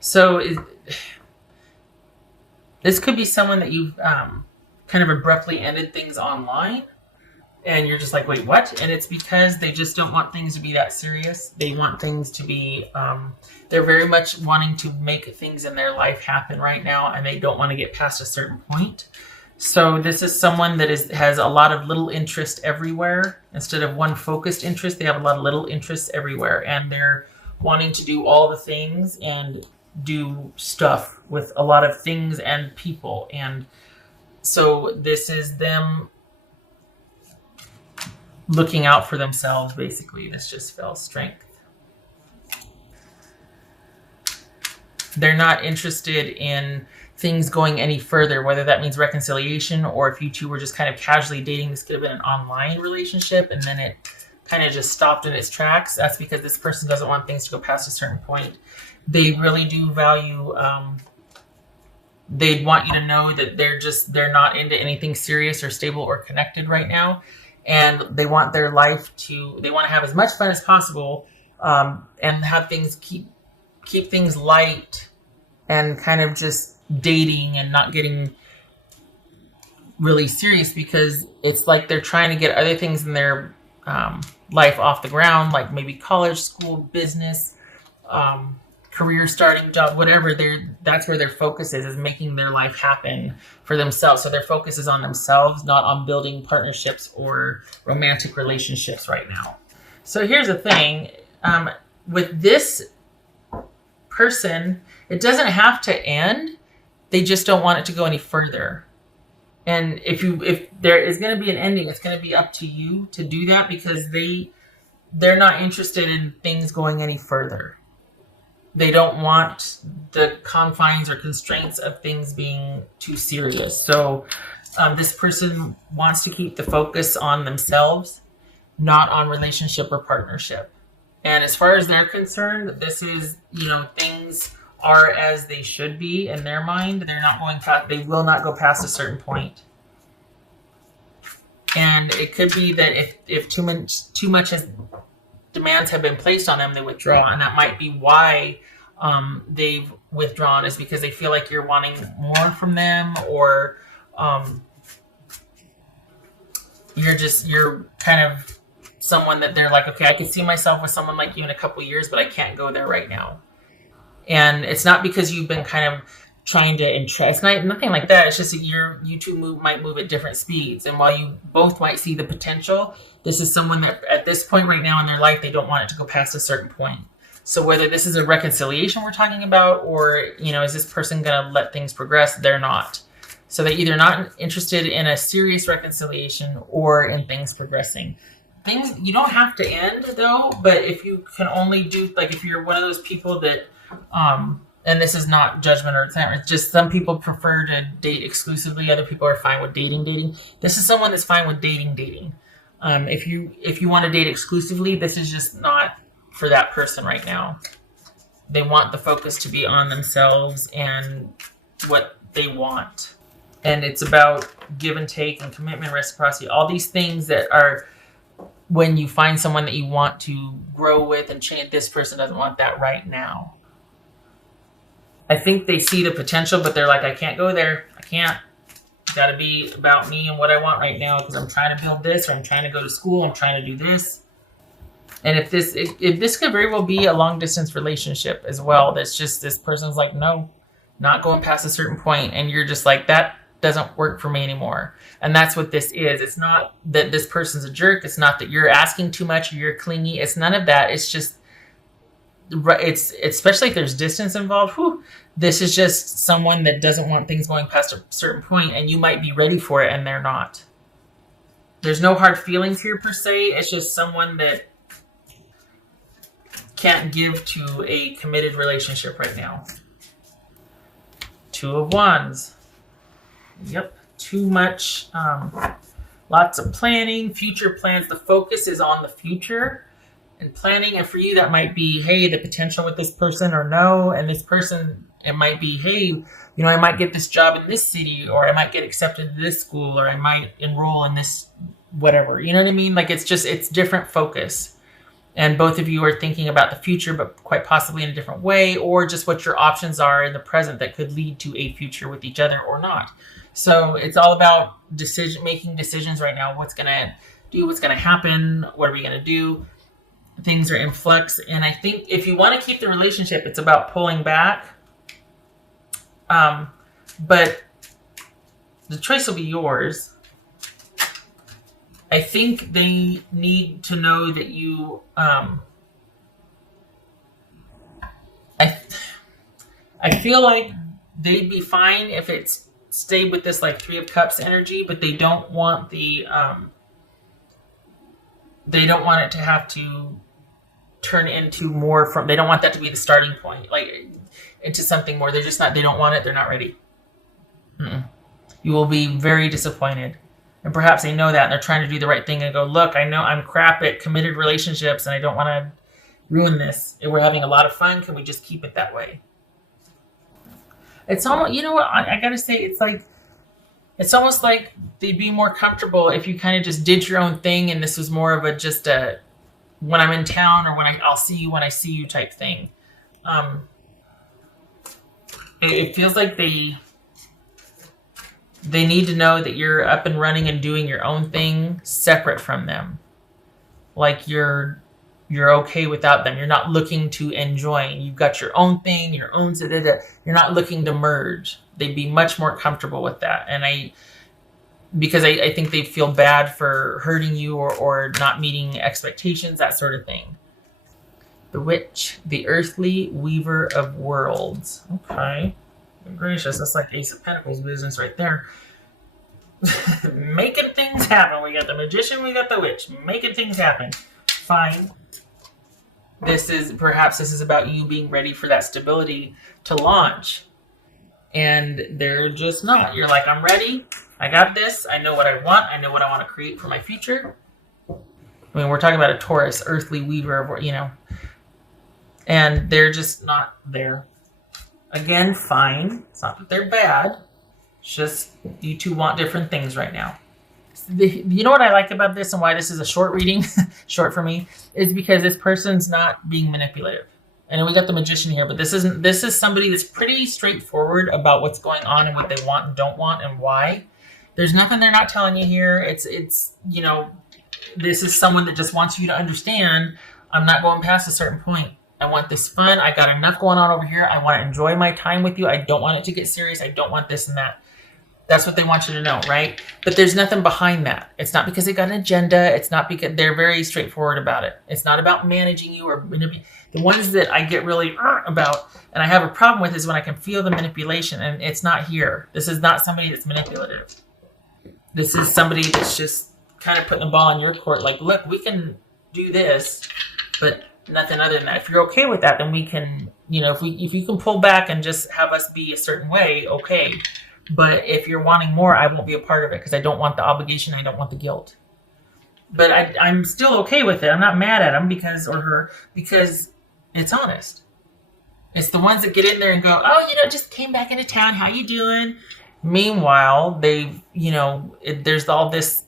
So this could be someone that you've kind of abruptly ended things online. And you're just like, wait, what? And it's because they just don't want things to be that serious. They want things to be, they're very much wanting to make things in their life happen right now, and they don't want to get past a certain point. So this is someone that has a lot of little interest everywhere. Instead of one focused interest, they have a lot of little interests everywhere. And they're wanting to do all the things and do stuff with a lot of things and people. And so this is them looking out for themselves, basically. This just fell strength. They're not interested in things going any further, whether that means reconciliation or if you two were just kind of casually dating. This could have been an online relationship and then it kind of just stopped in its tracks. That's because this person doesn't want things to go past a certain point. They really do value, they'd want you to know that they're not into anything serious or stable or connected right now. And they want their life they want to have as much fun as possible, and have things keep things light and kind of just dating and not getting really serious, because it's like they're trying to get other things in their life off the ground, like maybe college, school, business, career starting, job, whatever. That's where their focus is making their life happen for themselves. So their focus is on themselves, not on building partnerships or romantic relationships right now. So here's the thing, with this person, it doesn't have to end. They just don't want it to go any further. And if there is going to be an ending, it's going to be up to you to do that, because they're not interested in things going any further. They don't want the confines or constraints of things being too serious. So this person wants to keep the focus on themselves, not on relationship or partnership. And as far as they're concerned, this is, things are as they should be in their mind. They're not going past, they will not go past a certain point. And it could be that if too much demands have been placed on them, they withdraw. And that might be why they've withdrawn, is because they feel like you're wanting more from them, or you're kind of someone that they're like, okay, I can see myself with someone like you in a couple of years, but I can't go there right now. And it's not because you've been kind of trying to interest, nothing like that. It's just that you two might move at different speeds. And while you both might see the potential, this is someone that at this point right now in their life, they don't want it to go past a certain point. So whether this is a reconciliation we're talking about, or, is this person going to let things progress? They're not. So they're either not interested in a serious reconciliation or in things progressing. Things, you don't have to end though, but if you can only do, like if you're one of those people that, and this is not judgment or it's just some people prefer to date exclusively. Other people are fine with dating. This is someone that's fine with dating. If you want to date exclusively, this is just not for that person right now. They want the focus to be on themselves and what they want. And it's about give and take and commitment, reciprocity, all these things that are when you find someone that you want to grow with and change. This person doesn't want that right now. I think they see the potential, but they're like, I can't go there. I can't. It's got to be about me and what I want right now, because I'm trying to build this, or I'm trying to go to school, I'm trying to do this. And if this could very well be a long distance relationship as well, that's just this person's like, no, not going past a certain point, and you're just like, that doesn't work for me anymore. And that's what this is. It's not that this person's a jerk. It's not that you're asking too much or you're clingy. It's none of that. It's just, it's especially if there's distance involved. This is just someone that doesn't want things going past a certain point, and you might be ready for it and they're not. There's no hard feelings here per se. It's just someone that can't give to a committed relationship right now. Two of Wands. Yep, too much. Lots of planning, future plans. The focus is on the future and planning. And for you, that might be, hey, the potential with this person, or no. And this person, it might be, hey, I might get this job in this city, or I might get accepted to this school, or I might enroll in this whatever. You know what I mean? Like it's different focus. And both of you are thinking about the future, but quite possibly in a different way, or just what your options are in the present that could lead to a future with each other or not. So it's all about making decisions right now. What's going to do? What's going to happen? What are we going to do? Things are in flux. And I think if you want to keep the relationship, it's about pulling back. But the choice will be yours. I think they need to know that you, I feel like they'd be fine if it's stayed with this like Three of Cups energy, but they don't want they don't want it to have to turn into more they don't want that to be the starting point, like into something more. They're just not, they don't want it. They're not ready. You will be very disappointed. And perhaps they know that and they're trying to do the right thing and go, look, I know I'm crap at committed relationships and I don't want to ruin this. We're having a lot of fun. Can we just keep it that way? It's almost, you know what, I gotta say, it's almost like they'd be more comfortable if you kind of just did your own thing and this was more of just a when I'm in town or I'll see you when I see you type thing. It feels like they need to know that you're up and running and doing your own thing separate from them. Like you're okay without them. You're not looking to enjoin. You've got your own thing, your own You're not looking to merge. They'd be much more comfortable with that. And because I think they feel bad for hurting you or not meeting expectations, that sort of thing. The Witch, the earthly weaver of worlds. Okay. Gracious, that's like Ace of Pentacles business right there. Making things happen. We got the Magician, we got the Witch. Making things happen. Fine. This is about you being ready for that stability to launch. And they're just not. You're like, I'm ready. I got this. I know what I want. I know what I want to create for my future. I mean, we're talking about a Taurus, earthly weaver, and they're just not there. Again, fine. It's not that they're bad. It's just you two want different things right now. You know what I like about this and why this is a short reading, short for me, is because this person's not being manipulative. And we got the Magician here, but this is somebody that's pretty straightforward about what's going on and what they want and don't want and why. There's nothing they're not telling you here. It's this is someone that just wants you to understand, I'm not going past a certain point. I want this fun. I got enough going on over here. I want to enjoy my time with you. I don't want it to get serious. I don't want this and that. That's what they want you to know, right? But there's nothing behind that. It's not because they got an agenda. It's not because they're very straightforward about it. It's not about managing you or manipulating. The ones that I get really about and I have a problem with is when I can feel the manipulation, and it's not here. This is not somebody that's manipulative. This is somebody that's just kind of putting the ball in your court. Like, look, we can do this, but nothing other than that. If you're okay with that, then we can, if you can pull back and just have us be a certain way, okay. But if you're wanting more, I won't be a part of it because I don't want the obligation. I don't want the guilt. But I'm still okay with it. I'm not mad at him because it's honest. It's the ones that get in there and go, oh, just came back into town. How you doing? Meanwhile, there's all this.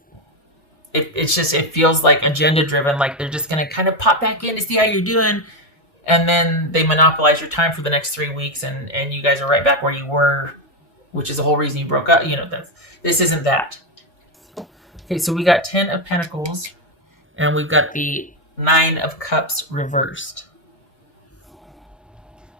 It feels like agenda driven. Like they're just going to kind of pop back in to see how you're doing. And then they monopolize your time for the next 3 weeks. And you guys are right back where you were, which is the whole reason you broke up. This isn't that. Okay, so we got 10 of Pentacles, and we've got the 9 of Cups reversed.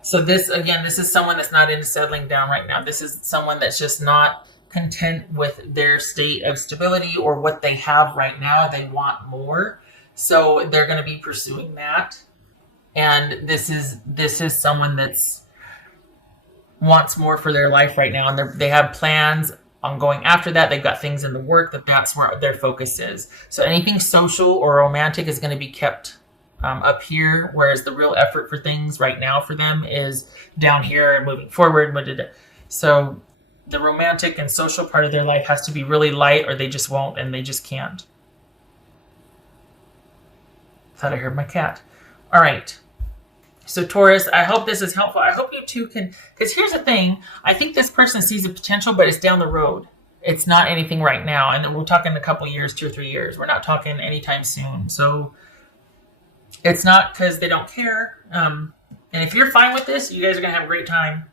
So this is someone that's not into settling down right now. This is someone that's just not content with their state of stability or what they have right now. They want more. So they're going to be pursuing that. And this is someone that's wants more for their life right now, and they have plans on going after that. They've got things in the work that's where their focus is. So anything social or romantic is going to be kept up here, whereas the real effort for things right now for them is down here and moving forward. So the romantic and social part of their life has to be really light, or they just won't, and they just can't. Thought I heard my cat. All right. So Taurus, I hope this is helpful. I hope you two can, because here's the thing. I think this person sees a potential, but it's down the road. It's not anything right now. And we're talking a couple years, 2 or 3 years. We're not talking anytime soon. So It's not because they don't care. And if you're fine with this, you guys are going to have a great time.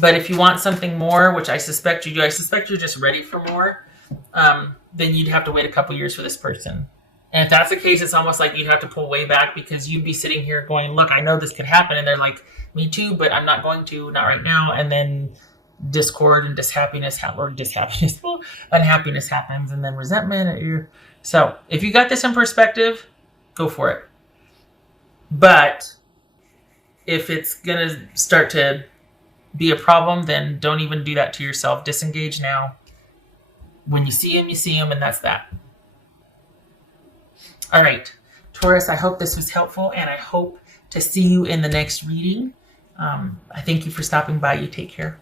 But if you want something more, which I suspect you do, I suspect you're just ready for more, then you'd have to wait a couple years for this person. And if that's the case, it's almost like you'd have to pull way back because you'd be sitting here going, look, I know this could happen. And they're like, me too, but I'm not going to, not right now. And then discord and unhappiness happens, and then resentment. So if you got this in perspective, go for it. But if it's going to start to be a problem, then don't even do that to yourself. Disengage now. When you see him, and that's that. All right, Taurus, I hope this was helpful, and I hope to see you in the next reading. I thank you for stopping by. You take care.